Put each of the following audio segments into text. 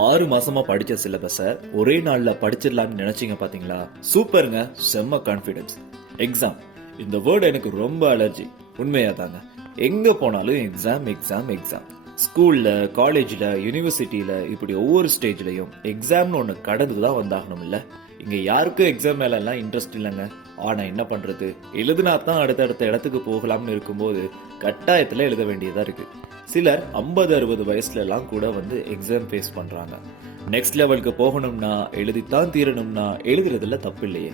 6 மாசமா படிச்ச சிலபஸ ஒரே நாள்ல படிச்சிடலாம்னு நினைச்சீங்க பாத்தீங்களா? சூப்பருங்க, செம்ம கான்ஃபிடன்ஸ். எக்ஸாம் இந்த வேர்டு எனக்கு ரொம்ப அலர்ஜி. உண்மையா தாங்க. எங்க போனாலும் எக்ஸாம் எக்ஸாம் எக்ஸாம். ஸ்கூல்ல, காலேஜ்ல, யூனிவர்சிட்டியில இப்படி ஒவ்வொரு ஸ்டேஜ்லயும் எக்ஸாம்னு ஒண்ணு கடந்து தான் வந்தாகணும் இல்ல? இங்க யாருக்கும் எக்ஸாம் மேல எல்லாம் இன்ட்ரெஸ்ட் இல்லைங்க. ஆனா என்ன பண்றது? எழுதுனா தான் அடுத்தடுத்த இடத்துக்கு போகலாம்னு இருக்கும்போது கட்டாயத்துல எழுத வேண்டியதா இருக்கு. சிலர் 50-60 வயசுல எல்லாம் கூட வந்து எக்ஸாம் ஃபேஸ் பண்றாங்க. நெக்ஸ்ட் லெவலுக்கு போகணும்னா எழுதித்தான் தீரணும்னா எழுதுறதுல தப்பு இல்லையே.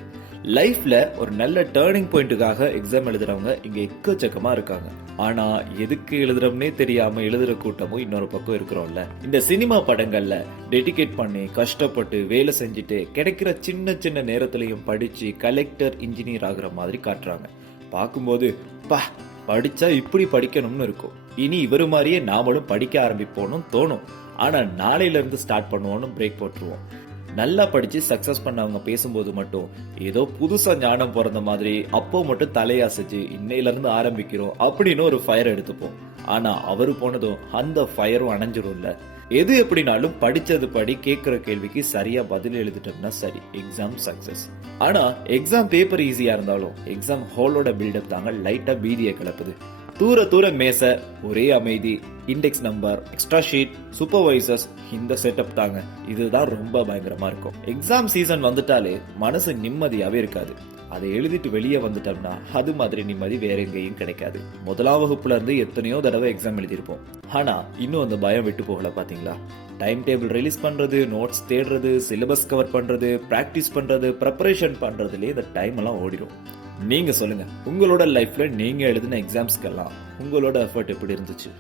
லைஃப்ல ஒரு நல்ல டேர்னிங் பாயிண்ட்டுக்காக எக்ஸாம் எழுதுறவங்க இங்க எக்கச்சக்கமா இருக்காங்க. ஆனா எதுக்கு எழுதுறோம்னே தெரியாம எழுதுற கூட்டமும் இன்னொரு பக்கம் இருக்கிறோம்ல. இந்த சினிமா படங்கள்ல டெடிகேட் பண்ணி கஷ்டப்பட்டு வேலை செஞ்சுட்டு கிடைக்கிற சின்ன சின்ன நேரத்திலையும் படிச்சு கலெக்டர், இன்ஜினியர் ஆகுற மாதிரி காட்டுறாங்க. பார்க்கும்போது படிச்சா இப்படி படிக்கணும்னு இருக்கும். இனி இவரு மாதிரியே நாமளும் படிக்க ஆரம்பிப்போம்னு தோணும். ஆனா நாளையில இருந்து ஸ்டார்ட் பண்ணுவோம்னு பிரேக் போட்டுருவோம். நல்லா படிச்சு சக்சஸ் பண்ணவங்க பேசும்போது மட்டும் ஏதோ புதுசா ஞானம் பிறந்த மாதிரி அப்போ மட்டும் தலையாசிச்சு இன்னையில இருந்து ஆரம்பிக்கிறோம் அப்படின்னு ஒரு ஃபயர் எடுத்துப்போம். ஆனா அவரு போனதும் அந்த ஃபயரும் அணைஞ்சிரும்ல. எது எப்படினாலும் படிச்சது படி, கேட்கிற கேள்விக்கு சரியா பதில் எழுதிட்டோம்னா சரி, எக்ஸாம் சக்சஸ். ஆனா எக்ஸாம் பேப்பர் ஈஸியா இருந்தாலும் எக்ஸாம் ஹாலோட பில்டப் தாங்க லைட்டா பீதியை கிளப்புது. தூர தூர மேசை, ஒரே அமைதி, index number, extra sheet, supervisors, இந்த செட்டப் தாங்க. இதுதான் ரொம்ப பயங்கரமா இருக்கும். எக்ஸாம் சீசன் வந்துட்டாலே மனசு நிம்மதியாவே இருக்காது. அதை எழுதிட்டு வெளியே வந்துட்டோம்னா அது மாதிரி நிம்மதி வேற எங்கேயும் கிடைக்காது. முதலாம் வகுப்புல இருந்து எத்தனையோ தடவை எக்ஸாம் எழுதியிருப்போம். ஆனா இன்னும் அந்த பயம் விட்டு போகல பாத்தீங்களா? டைம் டேபிள் ரிலீஸ் பண்றது, நோட்ஸ் தேடுறது, சிலபஸ் கவர் பண்றது, பிராக்டிஸ் பண்றது, ப்ரிப்பரேஷன் பண்றதுலயே இந்த டைம் எல்லாம் ஓடிடும். நீங்க சொல்லுங்க, உங்களோட லைஃப்ல நீங்க எழுதின எக்ஸாம்ஸ்க்கெல்லாம் உங்களோட எஃபர்ட் எப்படி இருந்துச்சு?